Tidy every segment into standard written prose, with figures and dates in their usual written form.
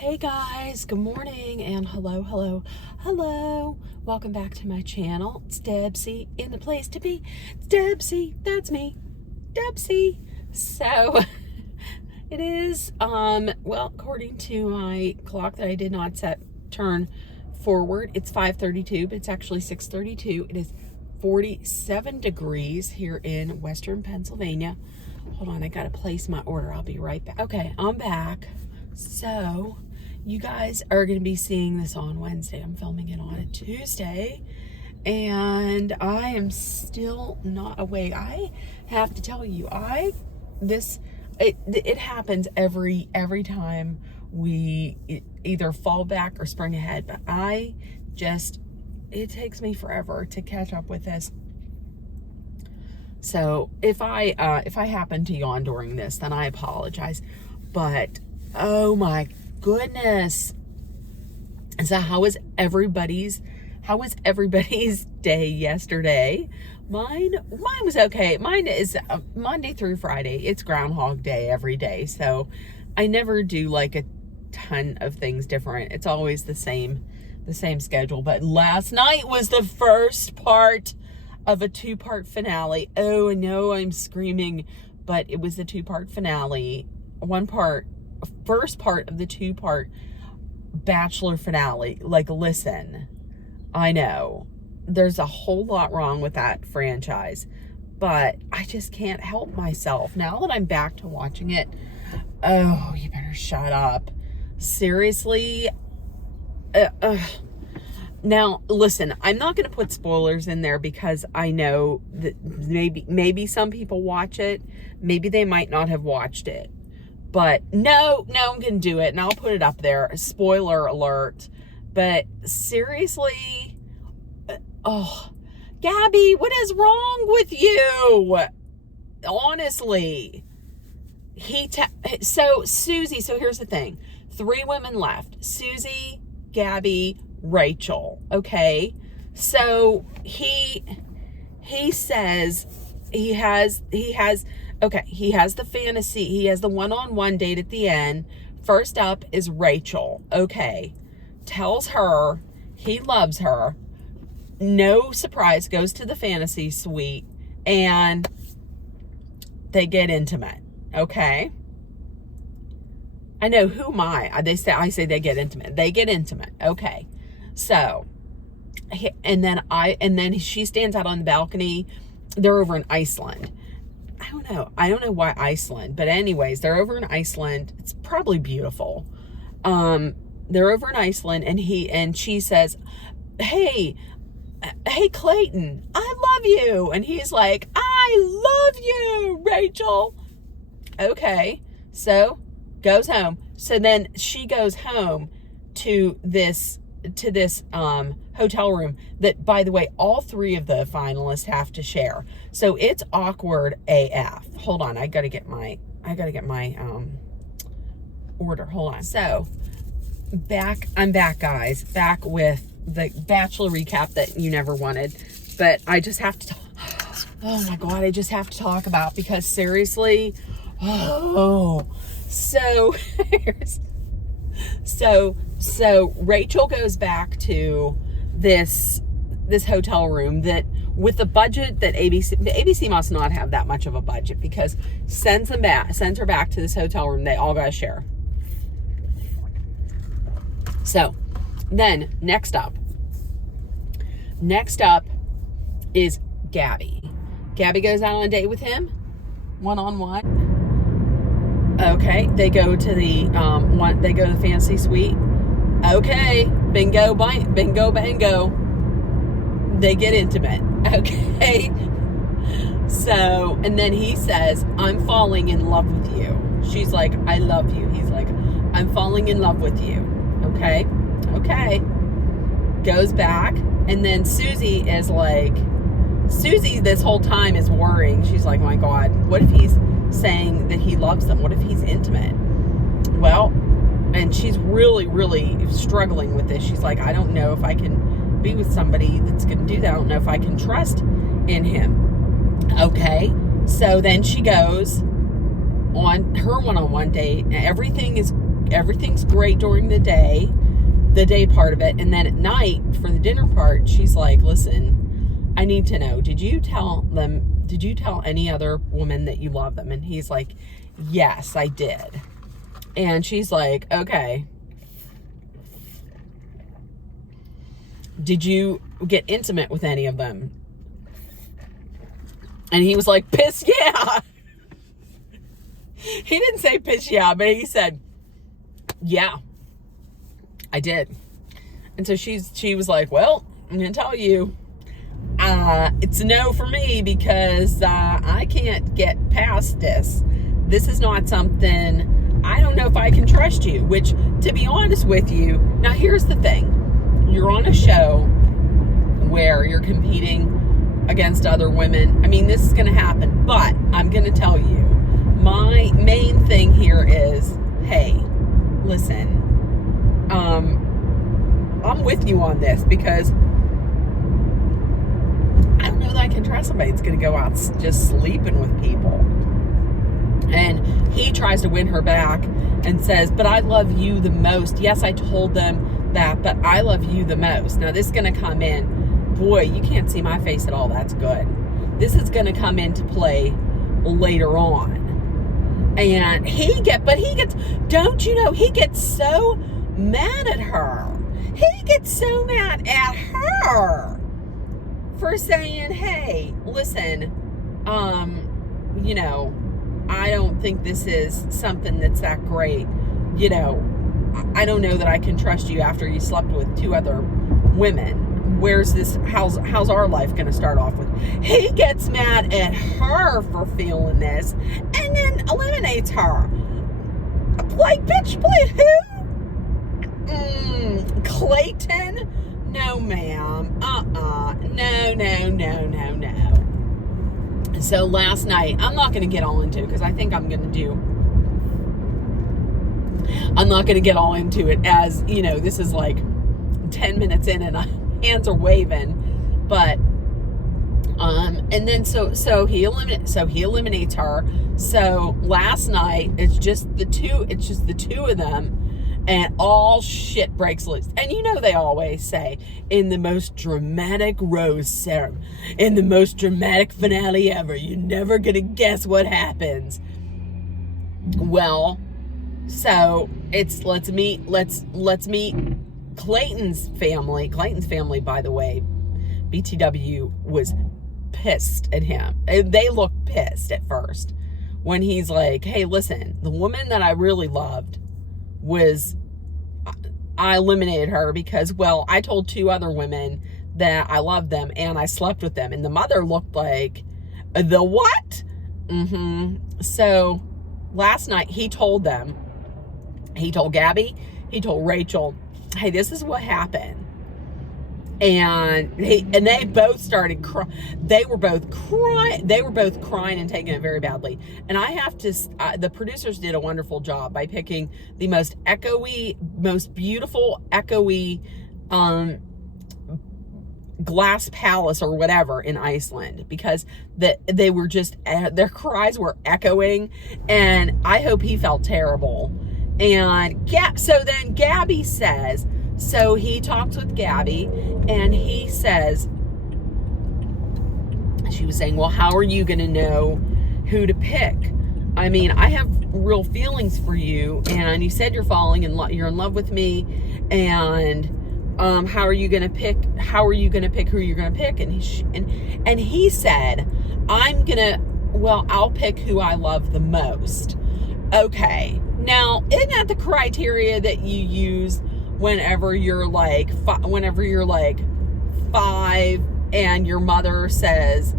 Hey guys, good morning and hello. Welcome back to my channel. It's Debsy in the place to be. It's Debsy, that's me, Debsy. So it is, well, according to my clock that I did not turn forward, it's 5:32, but it's actually 6:32. It is 47 degrees here in Western Pennsylvania. Hold on, I gotta place my order. I'll be right back. Okay, I'm back. So, you guys are going to be seeing this on Wednesday. I'm filming it on a Tuesday, and I am still not awake. I have to tell you, it happens every time we either fall back or spring ahead, but it takes me forever to catch up with this. So if I happen to yawn during this, then I apologize. But oh my goodness. So how was everybody's day yesterday? Mine was okay. Mine is Monday through Friday. It's Groundhog Day every day. So I never do like a ton of things different. It's always the same schedule. But last night was the first part of a two-part finale. Oh, I know I'm screaming, but it was the two-part finale. First part of the two-part Bachelor finale. Like, listen, I know there's a whole lot wrong with that franchise, but I just can't help myself. Now that I'm back to watching it, oh, you better shut up. Seriously? Now, listen, I'm not going to put spoilers in there because I know that maybe some people watch it. Maybe they might not have watched it. But no, I'm going to do it, and I'll put it up there. Spoiler alert. But seriously, oh, Gabby, what is wrong with you? Honestly. So Susie, so here's the thing. 3 women left. Susie, Gabby, Rachel. Okay? So he says he has the fantasy. He has the one-on-one date at the end. First up is Rachel. Okay. Tells her he loves her. No surprise, goes to the fantasy suite, and they get intimate. Okay. I know, who am I? I say they get intimate. They get intimate. Okay. So, and then she stands out on the balcony. They're over in Iceland. I don't know why Iceland, but anyways, they're over in Iceland. It's probably beautiful. They're over in Iceland, and she says, hey Clayton, I love you. And he's like, I love you, Rachel. Okay. So goes home. So then she goes home to this hotel room that, by the way, all 3 of the finalists have to share. So it's awkward AF. Hold on, I gotta get my order. Hold on. So I'm back, guys. Back with the Bachelor recap that you never wanted, but I just have to oh my God, I just have to talk about, because seriously, So Rachel goes back to this hotel room that, with the budget that ABC must not have that much of a budget, because sends her back to this hotel room. They all gotta share. So then next up is Gabby. Gabby goes out on a date with him, one-on-one. Okay, they go to the fantasy suite. Okay, bingo, bango. They get intimate. Okay. So, and then he says, I'm falling in love with you. She's like, I love you. He's like, I'm falling in love with you. Okay. Goes back, and then Susie this whole time is worrying. She's like, oh my God, what if he's saying that he loves them? What if he's intimate? Well, and she's really, really struggling with this. She's like, I don't know if I can be with somebody that's going to do that. I don't know if I can trust in him. Okay. So then she goes on her one-on-one date, and everything is everything's great during the day part of it. And then at night for the dinner part, she's like, listen, I need to know, did you tell any other woman that you love them? And he's like, yes, I did. And she's like, okay. Did you get intimate with any of them? And he was like, piss yeah. He didn't say piss yeah, but he said, yeah, I did. And so she was like, well, I'm going to tell you, it's a no for me because I can't get past this. This is not something, I don't know if I can trust you, which, to be honest with you, now here's the thing. You're on a show where you're competing against other women. I mean, this is going to happen, but I'm going to tell you, my main thing here is, hey, listen, I'm with you on this because I don't know that I can trust somebody that's going to go out just sleeping with people. And he tries to win her back and says, but I love you the most. Yes, I told them that, but I love you the most. Now, this is going to come in. Boy, you can't see my face at all. That's good. This is going to come into play later on. And don't you know, he gets so mad at her. He gets so mad at her for saying, hey, listen, you know, I don't think this is something that's that great. You know, I don't know that I can trust you after you slept with 2 other women. Where's this, how's our life going to start off with? He gets mad at her for feeling this and then eliminates her. Like, bitch, play who? Clayton? No, ma'am. No. So last night, I'm not going to get all into it because I think I'm not going to get all into it as, you know, this is like 10 minutes in and hands are waving, but and then so he eliminates her. So last night it's just the two of them, and all shit breaks loose. And you know they always say in the most dramatic rose ceremony, in the most dramatic finale ever, you're never gonna guess what happens. Well, so it's let's meet Clayton's family. Clayton's family, by the way, BTW was pissed at him. They looked pissed at first when he's like, hey, listen, the woman that I really loved I eliminated her because, well, I told 2 other women that I loved them and I slept with them. And the mother looked like, the what? So last night he told them, he told Gabby, he told Rachel, hey, this is what happened. And they both started crying. They were both crying and taking it very badly. And I have to, the producers did a wonderful job by picking the most echoey, most beautiful echoey, glass palace or whatever in Iceland, because they were just, their cries were echoing, and I hope he felt terrible. And so then Gabby says, so he talks with Gabby and he says, she was saying, well, how are you going to know who to pick? I mean, I have real feelings for you, and you said you're falling in love, you're in love with me, and how are you going to pick who you're going to pick? And he said, I'll pick who I love the most. Okay. Now, isn't that the criteria that you use whenever you're like 5 and your mother says,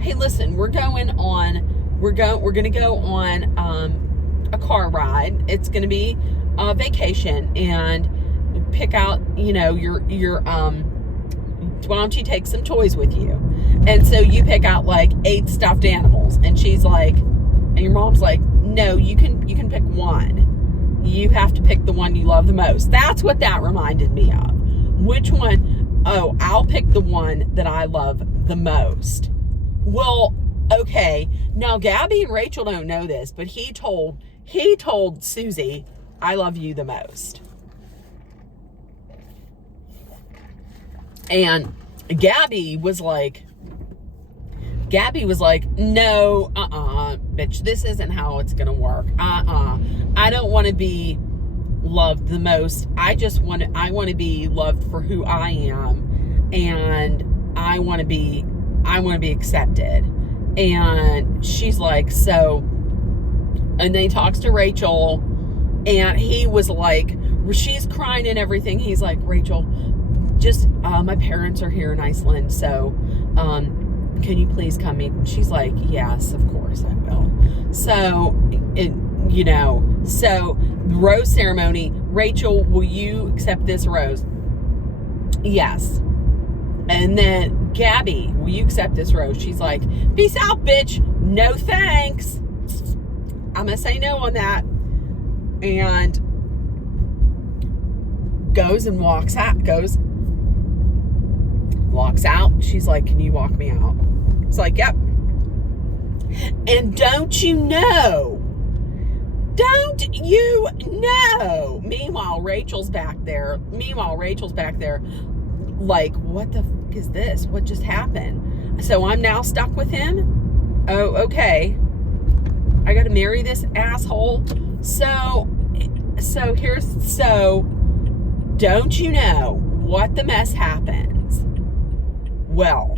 hey, listen, we're going to go on a car ride. It's going to be a vacation, and pick out, your why don't you take some toys with you? And so you pick out like 8 stuffed animals, and she's like, and your mom's like, no, you can pick one. You have to pick the one you love the most. That's what that reminded me of. Which one? Oh, I'll pick the one that I love the most. Well, okay. Now Gabby and Rachel don't know this, but he told Susie I love you the most. And Gabby was like, no, bitch, this isn't how it's gonna work. I don't want to be loved the most. I want to be loved for who I am, and I want to be accepted. And she's like, so, and then he talks to Rachel, and he was like, she's crying and everything. He's like, Rachel, just, my parents are here in Iceland, so, can you please come meet? And she's like, yes, of course I will. So, so rose ceremony. Rachel, will you accept this rose? Yes. And then Gabby, will you accept this rose? She's like, peace out, bitch. No thanks. I'm gonna say no on that. And goes and walks out. She's like, can you walk me out? It's like, yep. And don't you know? Meanwhile, Rachel's back there. Like, what the fuck is this? What just happened? So I'm now stuck with him? Oh, okay. I gotta marry this asshole. So don't you know what the mess happens? Well,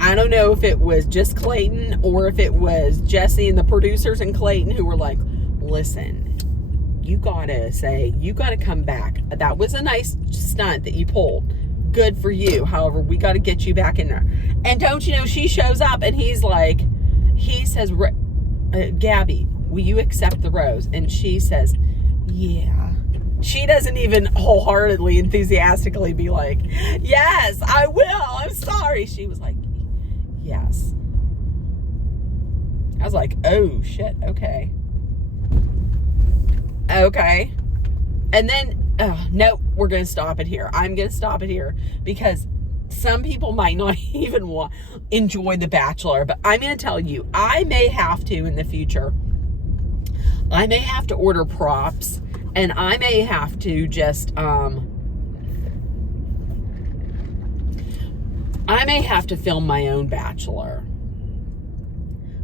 I don't know if it was just Clayton or if it was Jesse and the producers and Clayton who were like, listen, you gotta come back. That was a nice stunt that you pulled. Good for you. However, we got to get you back in there. And don't you know, she shows up and he says, Gabby, will you accept the rose? And she says, yeah. She doesn't even wholeheartedly, enthusiastically be like, yes, I will. I'm sorry. She was like, yes. I was like, oh shit. Okay. And then, no, we're going to stop it here. I'm going to stop it here because some people might not even enjoy The Bachelor, but I'm going to tell you, I may have to in the future. I may have to order props, and I may have to just, I may have to film my own Bachelor.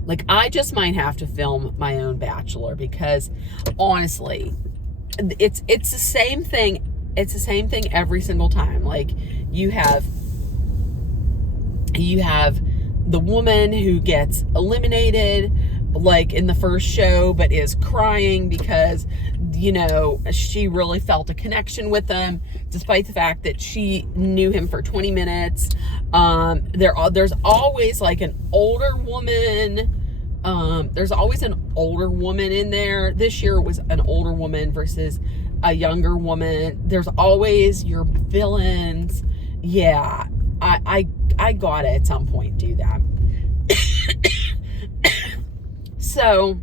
Like, I just might have to film my own Bachelor because, honestly, it's the same thing. It's the same thing every single time. Like, you have the woman who gets eliminated, like in the first show, but is crying because, she really felt a connection with him, despite the fact that she knew him for 20 minutes. There's always like an older woman. There's always an older woman in there. This year it was an older woman versus a younger woman. There's always your villains. Yeah, I gotta at some point do that. So,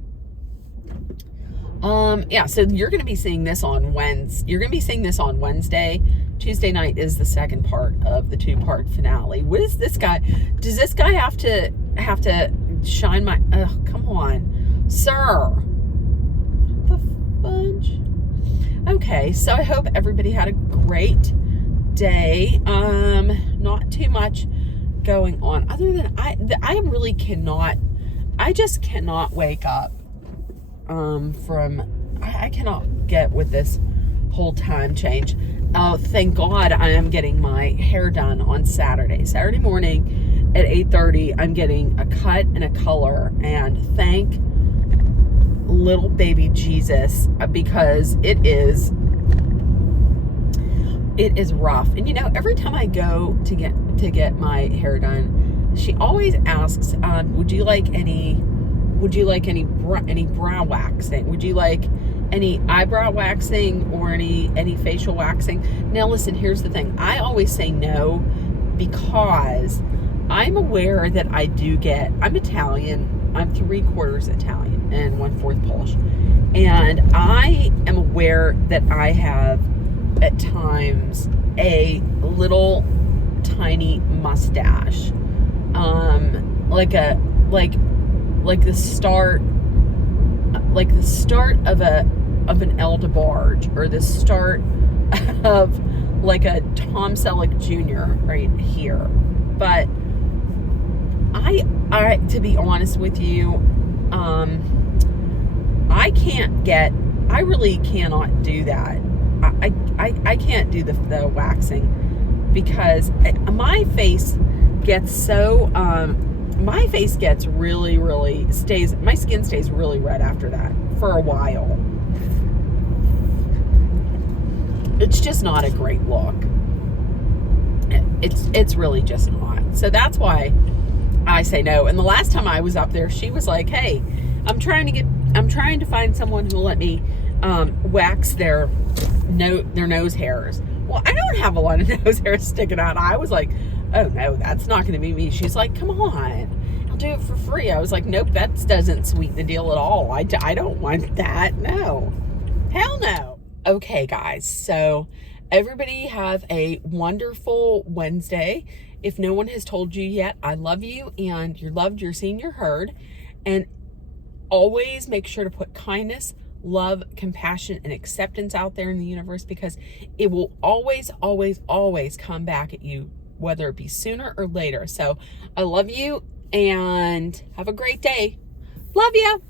so you're going to be seeing this on Wednesday. You're going to be seeing this on Wednesday. Tuesday night is the second part of the 2-part finale. What is this guy? Does this guy have to shine my, come on, sir. What the fudge? Okay, so I hope everybody had a great day. Not too much going on other than I just cannot wake up I cannot get with this whole time change. Oh, thank God I am getting my hair done on Saturday morning at 8:30. I'm getting a cut and a color, and thank little baby Jesus, because it is rough. And every time I go to get my hair done, she always asks, would you like any brow waxing? Would you like any eyebrow waxing or any facial waxing? Now listen, here's the thing. I always say no because I'm aware that I'm Italian. I'm 3/4 Italian and 1/4 Polish. And I am aware that I have at times a little tiny mustache. like the start of an El DeBarge, or the start of like a Tom Selleck Jr. right here. But I to be honest with you, I really cannot do that. I can't do the waxing, because my face gets so, my skin stays really red after that for a while. It's just not a great look. It's really just not. So that's why I say no. And the last time I was up there, she was like, hey, I'm trying to find someone who will let me wax their nose hairs. Well, I don't have a lot of nose hairs sticking out. I was like, oh no, that's not going to be me. She's like, come on, I'll do it for free. I was like, nope, that doesn't sweeten the deal at all. I don't want that. No, hell no. Okay, guys, so everybody have a wonderful Wednesday. If no one has told you yet, I love you, and you're loved, you're seen, you're heard. And always make sure to put kindness, love, compassion, and acceptance out there in the universe, because it will always, always, always come back at you, whether it be sooner or later. So I love you, and have a great day. Love you.